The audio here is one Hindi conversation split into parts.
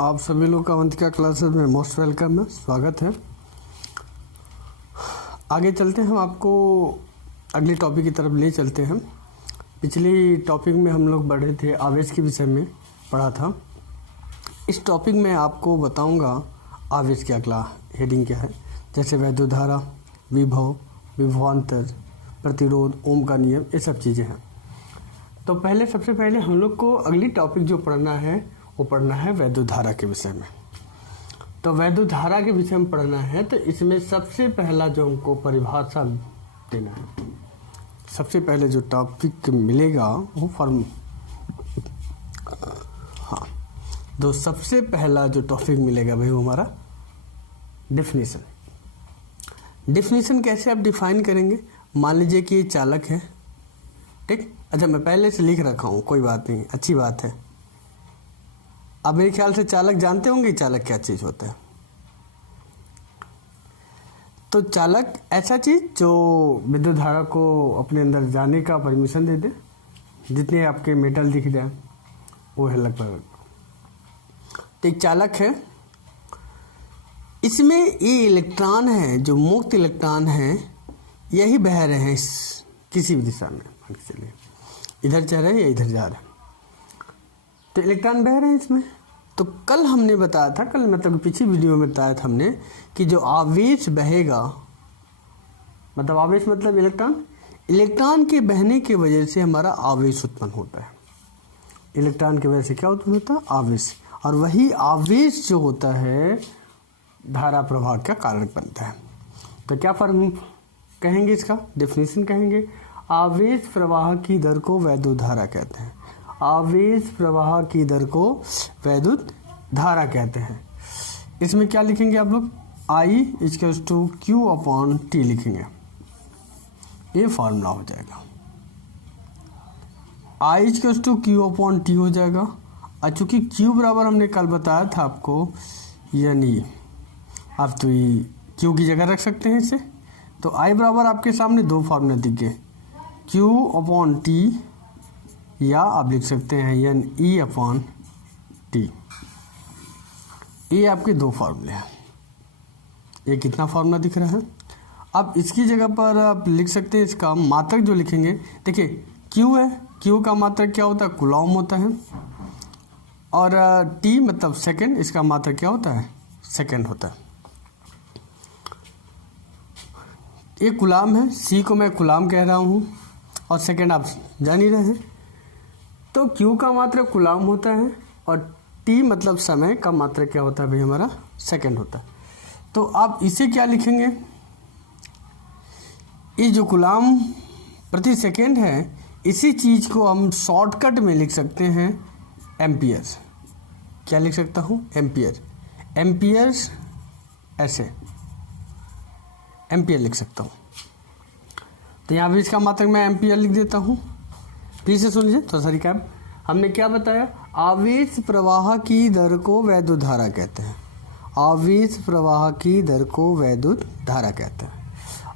आप सभी लोग का अवंतिका क्लासेस में मोस्ट वेलकम है, स्वागत है। आगे चलते हैं, हम आपको अगली टॉपिक की तरफ ले चलते हैं। पिछली टॉपिक में हम लोग बढ़े थे, आवेश के विषय में पढ़ा था। इस टॉपिक में आपको बताऊंगा आवेश क्या अगला हेडिंग क्या है, जैसे वैद्युत धारा, विभव, विभवांतर, प्रतिरोध, ओम का नियम, ये सब चीज़ें हैं। तो सबसे पहले हम लोग को अगली टॉपिक जो पढ़ना है वो पढ़ना है वैद्युत धारा के विषय में। तो वैद्युत धारा के विषय में पढ़ना है तो इसमें सबसे पहला जो हमको परिभाषा देना है, सबसे पहले जो टॉपिक मिलेगा वो तो सबसे पहला जो टॉपिक मिलेगा भाई वो हमारा डेफिनेशन। डेफिनेशन कैसे आप डिफाइन करेंगे? मान लीजिए कि ये चालक है, ठीक। अच्छा, मैं पहले से लिख रखा हूँ, कोई बात नहीं, अच्छी बात है। अब मेरे ख्याल से चालक जानते होंगे चालक क्या चीज़ होता है। तो चालक ऐसा चीज़ जो विद्युत धारा को अपने अंदर जाने का परमिशन दे दे, जितने आपके मेटल दिख जाए वो है लगभग। तो एक चालक है, इसमें ये इलेक्ट्रॉन है जो मुक्त इलेक्ट्रॉन है, यही बह रहे हैं किसी भी दिशा में, मान के चलिए इधर चल रहे हैं या इधर जा रहे हैं, तो इलेक्ट्रॉन बह रहे हैं इसमें। तो कल हमने बताया था, कल मतलब पिछली वीडियो में बताया था हमने कि जो आवेश बहेगा, मतलब आवेश मतलब इलेक्ट्रॉन के बहने की वजह से हमारा आवेश उत्पन्न होता है। इलेक्ट्रॉन की वजह से क्या उत्पन्न होता है? आवेश। और वही आवेश जो होता है धारा प्रवाह का कारण बनता है। तो क्या फॉर्म कहेंगे इसका? डेफिनेशन कहेंगे, आवेश प्रवाह की दर को वैद्युत धारा कहते हैं। आवेश प्रवाह की दर को वैद्युत धारा कहते हैं। इसमें क्या लिखेंगे आप लोग? I=Q/T लिखेंगे, ये फॉर्मूला हो जाएगा। I=Q/T हो जाएगा। और चूंकि Q बराबर हमने कल बताया था आपको, यानी आप तो ये Q की जगह रख सकते हैं इसे। तो I बराबर आपके सामने दो फार्मूले दिख गए, Q/T या आप लिख सकते हैं NE/T। ये आपके दो फार्मूले हैं। ये कितना फार्मूला दिख रहा है? अब इसकी जगह पर आप लिख सकते हैं, इसका मात्रक जो लिखेंगे, देखिए Q है, Q का मात्रक क्या होता है? कूलॉम होता है। और T मतलब सेकंड, इसका मात्रक क्या होता है? सेकंड होता है। ये कूलॉम है, C को मैं कूलॉम कह रहा हूँ और सेकंड आप जान ही रहे हैं। तो Q का मात्रक कूलॉम होता है और T मतलब समय का मात्रक क्या होता है भाई? हमारा सेकंड होता है। तो आप इसे क्या लिखेंगे? ये जो कूलॉम प्रति सेकंड है, इसी चीज़ को हम शॉर्टकट में लिख सकते हैं एम्पियर। क्या लिख सकता हूँ? एम्पियर। एम्पियर ऐसे एम्पियर लिख सकता हूँ। तो यहाँ भी इसका मात्रक मैं एम्पियर लिख देता हूँ। फिर से सुन लीजिए तो सॉरी, हमने क्या बताया? आवेश प्रवाह की दर को वैद्युत धारा कहते हैं। आवेश प्रवाह की दर को वैद्युत धारा कहते हैं।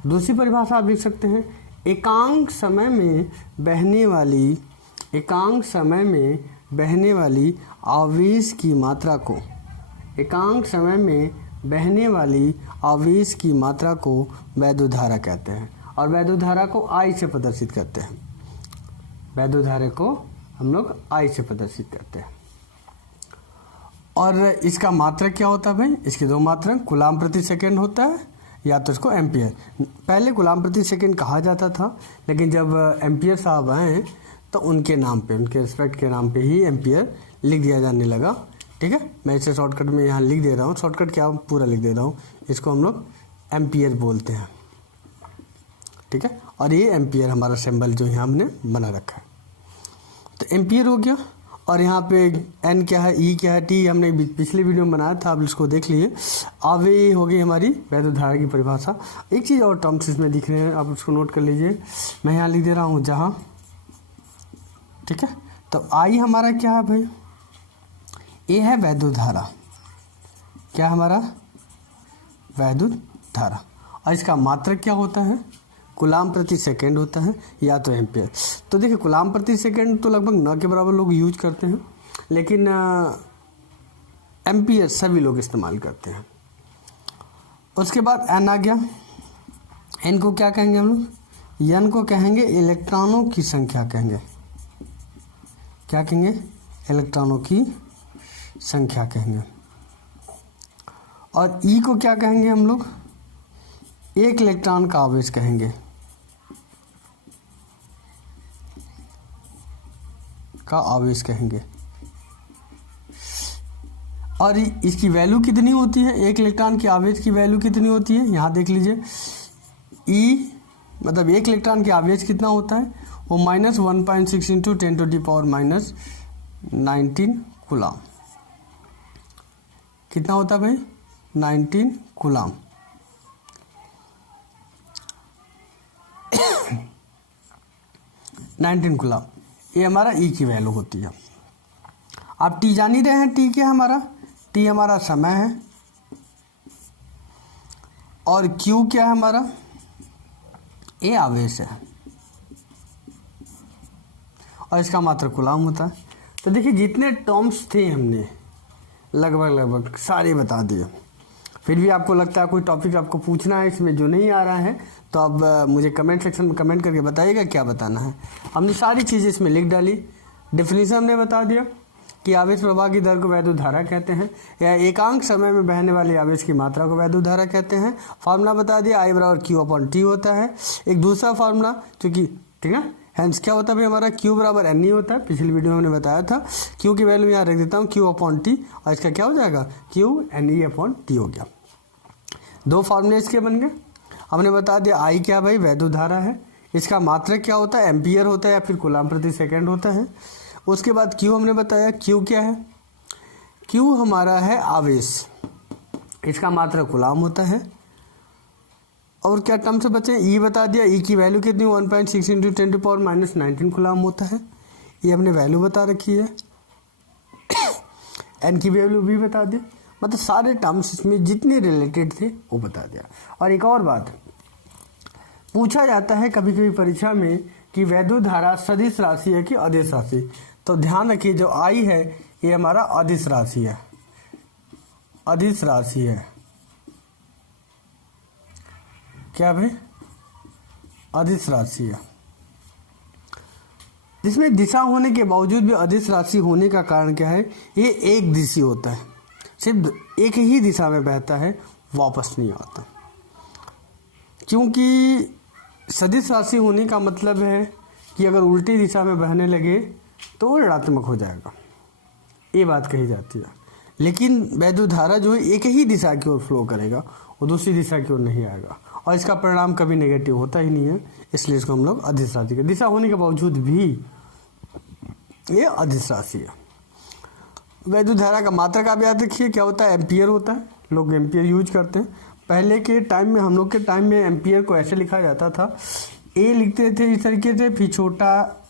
दूसरी परिभाषा आप लिख सकते हैं, एकांक समय में बहने वाली आवेश की मात्रा को, एकांक समय में बहने वाली आवेश की मात्रा को वैद्युत धारा कहते हैं। और वैद्युत धारा को I से प्रदर्शित करते हैं। वैद्युत धारा को हम लोग I से प्रदर्शित करते हैं। और इसका मात्रक क्या होता है भाई? इसके दो मात्रक, कूलॉम प्रति सेकंड होता है या तो इसको एम्पियर। पहले कूलॉम प्रति सेकंड कहा जाता था, लेकिन जब एम्पियर साहब आए तो उनके नाम पे, उनके रिस्पेक्ट के नाम पे ही एम्पियर लिख दिया जाने लगा। ठीक है, मैं इसे शॉर्टकट में यहाँ लिख दे रहा हूँ। शॉर्टकट क्या, पूरा लिख दे रहा हूँ। इसको हम लोग एम्पियर बोलते हैं। ठीक है, और ये एम्पियर हमारा सिंबल जो यहाँ हमने बना रखा है। तो एम्पियर हो गया। और यहाँ पे N क्या है, E क्या है, T हमने पिछले वीडियो में बनाया था, आप इसको देख लीजिए। अब ये हो गई हमारी वैद्युत धारा की परिभाषा। एक चीज़ और टर्म्स इसमें दिख रहे हैं, आप उसको नोट कर लीजिए। मैं यहाँ लिख दे रहा हूँ जहाँ, ठीक है। तो I हमारा क्या है भाई? ये है वैद्युत धारा। क्या हमारा? वैद्युत धारा। और इसका मात्रक क्या होता है? कूलॉम प्रति सेकंड होता है या तो एम्पियर। तो देखिए कूलॉम प्रति सेकंड तो लगभग 9 के बराबर लोग यूज करते हैं, लेकिन एम्पियर सभी लोग इस्तेमाल करते हैं। उसके बाद एन आ गया। एन को क्या कहेंगे हम लोग? एन को कहेंगे इलेक्ट्रॉनों की संख्या कहेंगे। क्या कहेंगे? इलेक्ट्रॉनों की संख्या कहेंगे। और ई को क्या कहेंगे हम लोग? एक इलेक्ट्रॉन का आवेश कहेंगे। का आवेश कहेंगे। और इसकी वैल्यू कितनी होती है? एक इलेक्ट्रॉन के आवेश की वैल्यू कितनी होती है? यहाँ देख लीजिए, ई मतलब एक इलेक्ट्रॉन के आवेश कितना होता है? वो -1.6 इंटू 10⁻⁻19 कूलाम। कितना होता है भाई? 19 कूलाम। ये हमारा ई की वैल्यू होती है। आप टी जान ही रहे हैं। टी क्या है हमारा? टी हमारा समय है। और क्यू क्या है हमारा? ए आवेश है। और इसका मात्र कूलाम होता है। तो देखिए जितने टर्म्स थे हमने लगभग सारे बता दिए। फिर भी आपको लगता है कोई टॉपिक आपको पूछना है इसमें जो नहीं आ रहा है, तो अब मुझे कमेंट सेक्शन में कमेंट करके बताइएगा क्या बताना है। हमने सारी चीज़ें इसमें लिख डाली। डेफिनेशन हमने बता दिया कि आवेश प्रवाह की दर को वैद्युत धारा कहते हैं, या एकांक समय में बहने वाले आवेश की मात्रा को वैद्युत धारा कहते हैं। फार्मूला बता दिया, I बराबर Q/T होता है। एक दूसरा फार्मूला चूँकि ठीक है, हैंस क्या होता है भाई हमारा? Q बराबर NE होता है। पिछली वीडियो में हमने बताया था। Q की वैल्यू यहाँ रख देता हूँ, Q/T, और इसका क्या हो जाएगा? Q NE/T हो गया। दो फार्मूले इसके बन गए। हमने बता दिया I क्या भाई? वैद्युत धारा है। इसका मात्रक क्या होता है? एम्पियर होता है या फिर कूलाम प्रति सेकंड होता है। उसके बाद Q हमने बताया, Q क्या है? Q हमारा है आवेश, इसका मात्रक कूलाम होता है। और क्या टर्म से बचे? E बता दिया, E की वैल्यू कितनी? 1.6 इंटू 10⁻⁻19 कूलाम होता है। ये हमने वैल्यू बता रखी है। N की वैल्यू भी बता दी। मतलब सारे टर्म्स इसमें जितने रिलेटेड थे वो बता दिया। और एक और बात पूछा जाता है कभी कभी परीक्षा में कि वैद्युत धारा सदिश राशि है कि अदिश राशि। तो ध्यान रखिए जो I है ये हमारा अदिश राशि है। अदिश राशि है। क्या भाई? अदिश राशि है। जिसमें दिशा होने के बावजूद भी अदिश राशि होने का कारण क्या है? ये एक दिशी होता है, सिर्फ एक ही दिशा में बहता है, वापस नहीं आता। क्योंकि सदिश राशि होने का मतलब है कि अगर उल्टी दिशा में बहने लगे तो वो ऋणात्मक हो जाएगा, ये बात कही जाती है। लेकिन वैद्युत धारा जो है एक ही दिशा की ओर फ्लो करेगा, वो दूसरी दिशा की ओर नहीं आएगा, और इसका परिणाम कभी नेगेटिव होता ही नहीं है। इसलिए इसको हम लोग अदिश राशि, दिशा होने के बावजूद भी ये अदिश राशि है। वैद्युत धारा का मात्रक आप याद रखिए क्या होता है? एम्पियर होता है। लोग एम्पियर यूज करते हैं। पहले के टाइम में, हम लोग के टाइम में एम्पियर को ऐसे लिखा जाता था, ए लिखते थे इस तरीके से, फिर छोटा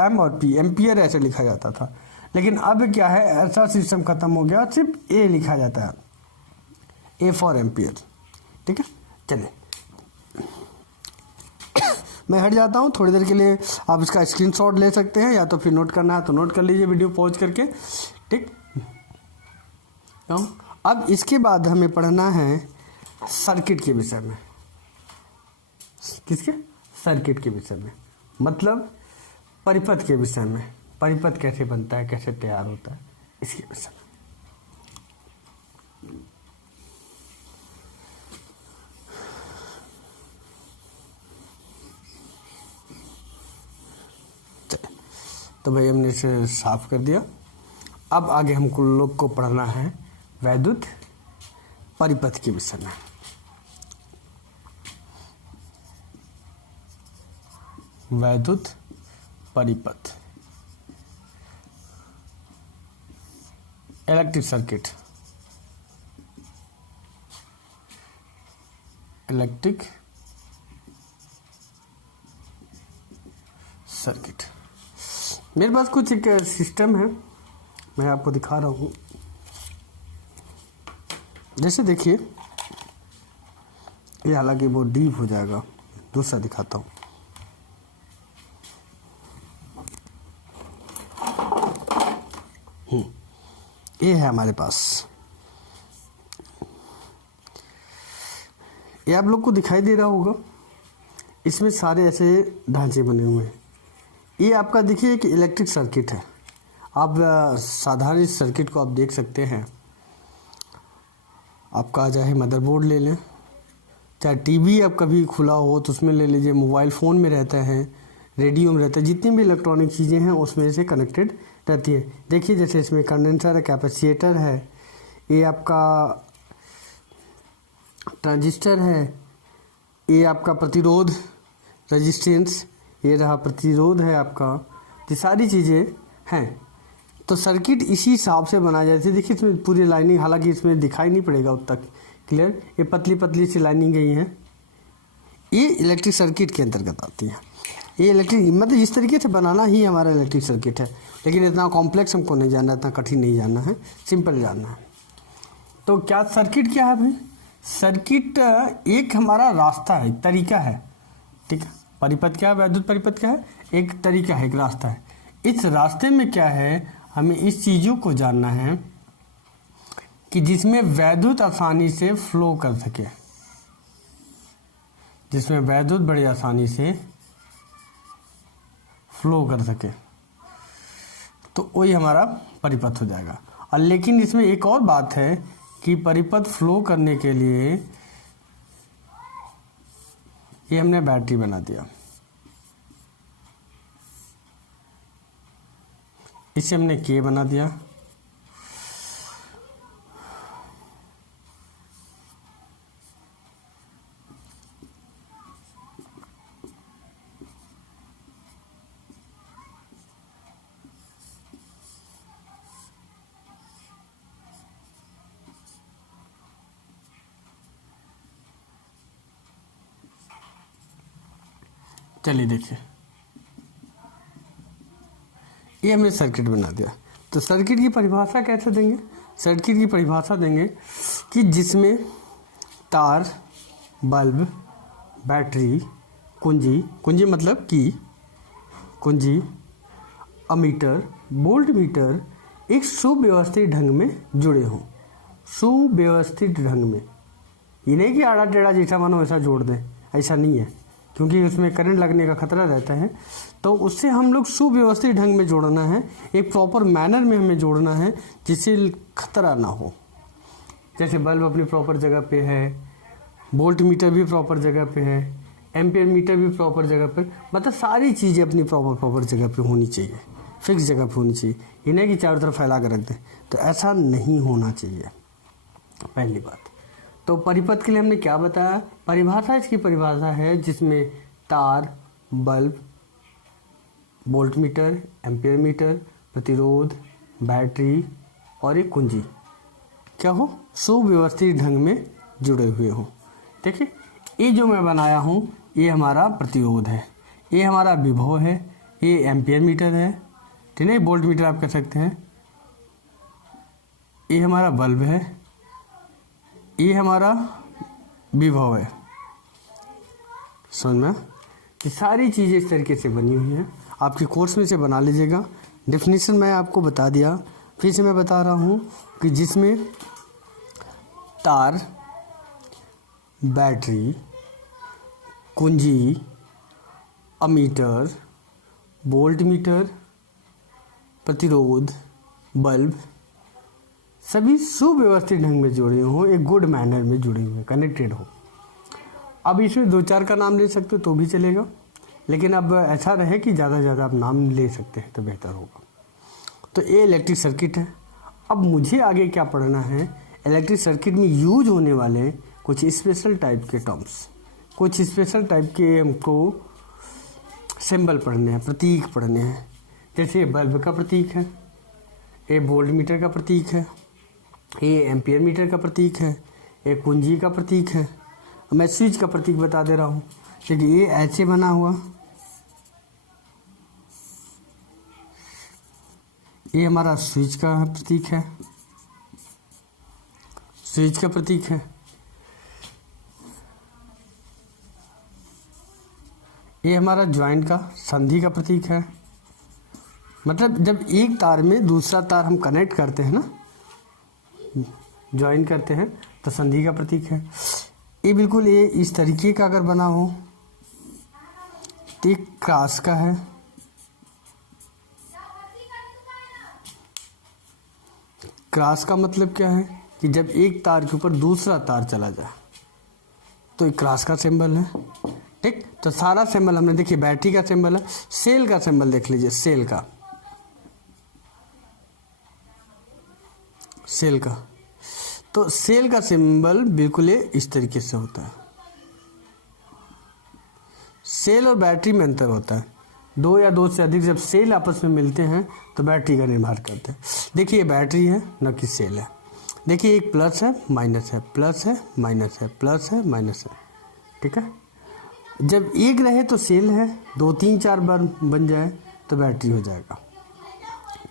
एम और पी, एम्पियर ऐसे लिखा जाता था। लेकिन अब क्या है, ऐसा सिस्टम खत्म हो गया, सिर्फ ए लिखा जाता है, ए फॉर एम्पियर। ठीक है, चलिए मैं हट जाता हूँ थोड़ी देर के लिए। आप इसका स्क्रीनशॉट ले सकते हैं, या तो फिर नोट करना है तो नोट कर लीजिए वीडियो पॉज करके। ठीक, अब इसके बाद हमें पढ़ना है सर्किट के विषय में। किसके? सर्किट के विषय में, मतलब परिपथ के विषय में। परिपथ कैसे बनता है, कैसे तैयार होता है, इसके विषय में। तो भाई हमने इसे साफ कर दिया। अब आगे हमको लोग को पढ़ना है वैद्युत परिपथ के विषय में। वैद्युत परिपथ, इलेक्ट्रिक सर्किट, इलेक्ट्रिक सर्किट। मेरे पास कुछ एक सिस्टम है, मैं आपको दिखा रहा हूँ। जैसे देखिए, ये हालांकि वो डीप हो जाएगा, दूसरा दिखाता हूँ। ये है हमारे पास ये आप लोग को दिखाई दे रहा होगा, इसमें सारे ऐसे ढांचे बने हुए हैं। ये आपका देखिए एक इलेक्ट्रिक सर्किट है। आप साधारण इस सर्किट को आप देख सकते हैं। आपका चाहे मदरबोर्ड ले लें, चाहे टीवी आप कभी खुला हो तो उसमें ले लीजिए, मोबाइल फ़ोन में रहता है, रेडियो में रहता है, जितनी भी इलेक्ट्रॉनिक चीज़ें हैं उसमें से कनेक्टेड रहती है। देखिए जैसे इसमें कंडेंसर है, कैपेसिटर है, ये आपका ट्रांजिस्टर है, ये आपका प्रतिरोध रेजिस्टेंस, ये रहा प्रतिरोध है आपका, ये सारी चीज़ें हैं। तो सर्किट इसी हिसाब से बनाया जाता है। देखिए इसमें पूरी लाइनिंग, हालांकि इसमें दिखाई नहीं पड़ेगा उब तक क्लियर, ये पतली पतली सी लाइनिंग गई है, ये इलेक्ट्रिक सर्किट के अंतर्गत आती है। ये इलेक्ट्रिक मतलब इस तरीके से बनाना ही हमारा इलेक्ट्रिक सर्किट है। लेकिन इतना कॉम्प्लेक्स हमको नहीं जानना, इतना कठिन नहीं जानना है, सिंपल जानना है। तो क्या सर्किट क्या है भाई? सर्किट एक हमारा रास्ता है, एक तरीका है, ठीक है। परिपथ क्या है? वैद्युत परिपथ क्या है? एक तरीका है, एक रास्ता है। इस रास्ते में क्या है, हमें इस चीज़ों को जानना है कि जिसमें वैद्युत आसानी से फ्लो कर सके, जिसमें वैद्युत बड़ी आसानी से फ्लो कर सके, तो वही हमारा परिपथ हो जाएगा। और लेकिन इसमें एक और बात है कि परिपथ फ्लो करने के लिए ये हमने बैटरी बना दिया, इसे हमने के बना दिया। चलिए देखिए, ये हमने सर्किट बना दिया। तो सर्किट की परिभाषा कैसे देंगे? सर्किट की परिभाषा देंगे कि जिसमें तार, बल्ब, बैटरी, कुंजी, कुंजी मतलब की, कुंजी, अमीटर, वोल्ट मीटर एक सुव्यवस्थित ढंग में जुड़े हों। सुव्यवस्थित ढंग में, ये नहीं कि आड़ा टेढ़ा जैसा मानो वैसा जोड़ दें, ऐसा नहीं है, क्योंकि उसमें करंट लगने का खतरा रहता है। तो उससे हम लोग सुव्यवस्थित ढंग में जोड़ना है, एक प्रॉपर मैनर में हमें जोड़ना है जिससे खतरा ना हो। जैसे बल्ब अपनी प्रॉपर जगह पे है, वोल्ट मीटर भी प्रॉपर जगह पे है, एम्पियर मीटर भी प्रॉपर जगह पे, मतलब सारी चीज़ें अपनी प्रॉपर जगह पे होनी चाहिए, फिक्स जगह पे होनी चाहिए। ये नहीं कि चारों तरफ फैला कर रख दें, तो ऐसा नहीं होना चाहिए, पहली बात। तो परिपथ के लिए हमने क्या बताया? परिभाषा, इसकी परिभाषा है जिसमें तार, bulb, volt meter, ampere meter, प्रतिरोध, बैटरी और एक कुंजी क्या हो, सुव्यवस्थित ढंग में जुड़े हुए हों। देखिए ये जो मैं बनाया हूँ, ये हमारा प्रतिरोध है, ये हमारा विभव है, ये एम्पियर मीटर है, ठीक है, वोल्ट मीटर आप कह सकते हैं, ये हमारा बल्ब है, ये हमारा विभव है। समझ में? ये सारी चीज़ें इस तरीके से बनी हुई हैं, आपके कोर्स में से बना लीजिएगा। डेफिनेशन मैं आपको बता दिया, फिर से मैं बता रहा हूँ कि जिसमें तार, बैटरी, कुंजी, अमीटर, वोल्ट मीटर, प्रतिरोध, बल्ब सभी सुव्यवस्थित ढंग में जुड़े हों, एक गुड मैनर में जुड़े हुए, कनेक्टेड हो। अब इसमें दो चार का नाम ले सकते हो तो भी चलेगा, लेकिन अब ऐसा रहे कि ज़्यादा से ज़्यादा आप नाम ले सकते हैं तो बेहतर होगा। तो ये इलेक्ट्रिक सर्किट है। अब मुझे आगे क्या पढ़ना है, इलेक्ट्रिक सर्किट में यूज होने वाले कुछ स्पेशल टाइप के टर्म्स, कुछ स्पेशल टाइप के हमको सिंबल पढ़ने हैं, प्रतीक पढ़ने हैं। जैसे बल्ब का प्रतीक है, ये वोल्ट मीटर का प्रतीक है, ये एम्पियर मीटर का प्रतीक है, ये कुंजी का प्रतीक है। मैं स्विच का प्रतीक बता दे रहा हूँ, देखिए ये ऐसे बना हुआ, ये हमारा स्विच का प्रतीक है, स्विच का प्रतीक है। ये हमारा ज्वाइंट का, संधि का प्रतीक है। मतलब जब एक तार में दूसरा तार हम कनेक्ट करते हैं ना, ज्वाइन करते हैं, तो संधि का प्रतीक है। ये बिल्कुल ये इस तरीके का अगर बना हो तो ये क्रॉस का है, क्रॉस का मतलब क्या है कि जब एक तार के ऊपर दूसरा तार चला जाए तो ये क्रॉस का सिंबल है। ठीक, तो सारा सिंबल हमने देखिए, बैटरी का सिंबल है, सेल का सिंबल देख लीजिए, सेल का, सेल का, तो सेल का सिंबल बिल्कुल ये इस तरीके से होता है। सेल और बैटरी में अंतर होता है, दो या दो से अधिक जब सेल आपस में मिलते हैं तो बैटरी का निर्माण करते हैं। देखिए ये बैटरी है न कि सेल है। देखिए एक प्लस है माइनस है, प्लस है माइनस है, प्लस है माइनस है। ठीक है, जब एक रहे तो सेल है, 2 3 4 बार बन जाए तो बैटरी हो जाएगा।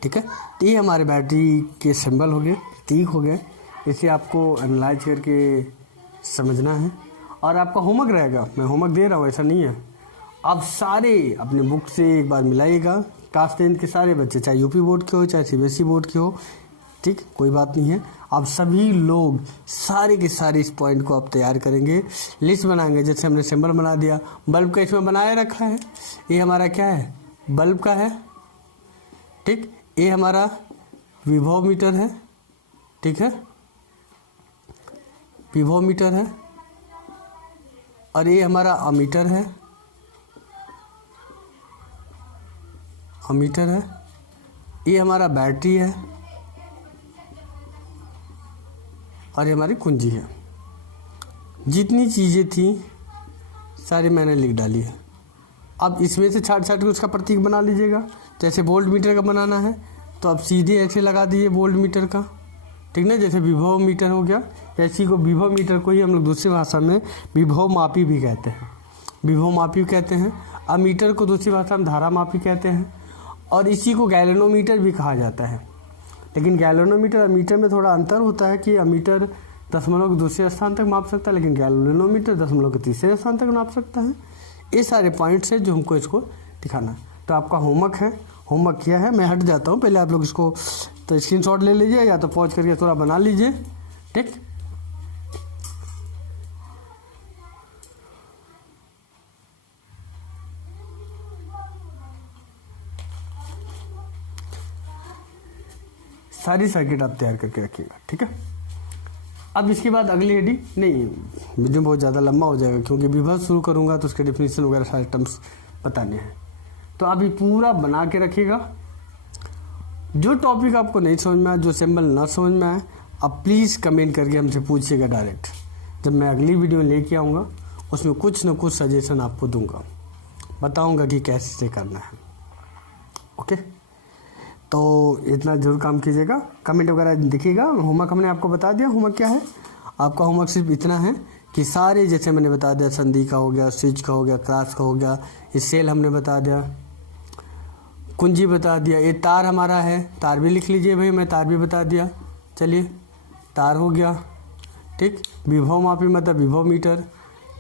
ठीक है, तो ये हमारे बैटरी के सिंबल हो गए, प्रतीक हो गए। इसे आपको एनालाइज करके समझना है और आपका होमवर्क रहेगा, मैं होमवर्क दे रहा हूँ ऐसा नहीं है। आप सारे अपने बुक से एक बार मिलाइएगा, क्लास 10 के सारे बच्चे, चाहे यूपी बोर्ड के हो चाहे सीबीएसई बोर्ड के हो, ठीक, कोई बात नहीं है। आप सभी लोग सारे के सारे इस पॉइंट को आप तैयार करेंगे, लिस्ट बनाएंगे। जैसे हमने सिंबल बना दिया, बल्ब का इसमें बनाए रखा है, ये हमारा क्या है, बल्ब का है। ठीक, ये हमारा विभव मीटर है। ठीक है, विभव मीटर है, और ये हमारा अमीटर है, अमीटर है। ये हमारा बैटरी है और ये हमारी कुंजी है। जितनी चीज़ें थी सारी मैंने लिख डाली है। अब इसमें से छाट छाट के उसका प्रतीक बना लीजिएगा। जैसे वोल्ट मीटर का बनाना है तो आप सीधे ऐसे लगा दीजिए वोल्ट मीटर का, ठीक ना। जैसे विभव मीटर हो गया, ऐसी को विभव मीटर को ही हम लोग दूसरी भाषा में विभव मापी भी कहते हैं, विभव मापी कहते हैं। अमीटर को दूसरी भाषा में धारा मापी कहते हैं, और इसी को गैल्वेनोमीटर भी कहा जाता है। लेकिन गैल्वेनोमीटर अमीटर में थोड़ा अंतर होता है कि अमीटर दशमलव के दूसरे स्थान तक माप सकता है, लेकिन गैल्वेनोमीटर दशमलव के तीसरे स्थान तक नाप सकता है। ये सारे पॉइंट्स हैं जो हमको इसको दिखाना है। तो आपका होमवर्क है, होमवर्क किया है, मैं हट जाता हूँ। पहले आप लोग इसको तो स्क्रीनशॉट ले लीजिए या तो पॉज करके थोड़ा बना लीजिए। ठीक, सारी सर्किट आप तैयार करके रखिएगा। ठीक है, अब इसके बाद अगली हेडिंग, नहीं वीडियो बहुत ज़्यादा लंबा हो जाएगा क्योंकि विभव शुरू करूँगा तो उसके डेफिनेशन वगैरह सारे टर्म्स बताने हैं। तो आप ये पूरा बना के रखिएगा। जो टॉपिक आपको नहीं समझ में आए, जो सिंबल ना समझ में आए, आप प्लीज़ कमेंट करके हमसे पूछिएगा डायरेक्ट। जब मैं अगली वीडियो लेके आऊँगा उसमें कुछ न कुछ सजेशन आपको दूंगा, बताऊँगा कि कैसे करना है। ओके, तो इतना जरूर काम कीजिएगा, कमेंट वगैरह देखिएगा। होमवर्क हमने आपको बता दिया, होमवर्क क्या है आपका, होमवर्क सिर्फ इतना है कि सारे जैसे मैंने बता दिया, संधि का हो गया, स्विच का हो गया, क्रॉस का हो गया, ये सेल हमने बता दिया, कुंजी बता दिया, ये तार हमारा है, तार भी लिख लीजिए भाई, मैं तार भी बता दिया। चलिए तार हो गया। ठीक, विभव मापी मतलब विभव मीटर,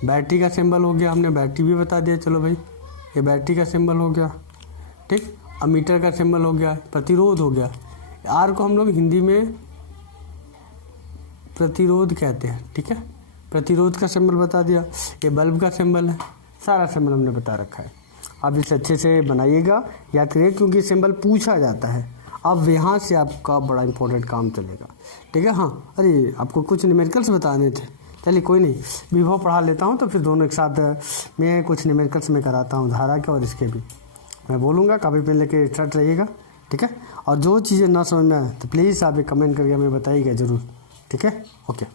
बैटरी का सिंबल हो गया, हमने बैटरी भी बता दिया। चलो भाई, ये बैटरी का सिंबल हो गया। ठीक, अमीटर का सिंबल हो गया, प्रतिरोध हो गया, आर को हम लोग हिंदी में प्रतिरोध कहते हैं। ठीक है, प्रतिरोध का सिंबल बता दिया, ये बल्ब का सिंबल है, सारा सिंबल हमने बता रखा है। आप इसे अच्छे से बनाइएगा, याद करिए, क्योंकि सिंबल पूछा जाता है। अब यहाँ से आपका बड़ा इंपॉर्टेंट काम चलेगा। ठीक है, हाँ, अरे आपको कुछ न्यूमेरिकल्स बताने थे, चलिए कोई नहीं, विभव पढ़ा लेता हूँ तो फिर दोनों एक साथ मैं कुछ न्यूमेरिकल्स में कराता हूँ, धारा के और इसके भी मैं बोलूँगा, कॉपी पेन लेके स्टार्ट रहिएगा। ठीक है, और जो चीज़ें ना समझ में आए तो प्लीज़ आप एक कमेंट करके हमें बताइएगा ज़रूर। ठीक है, ओके।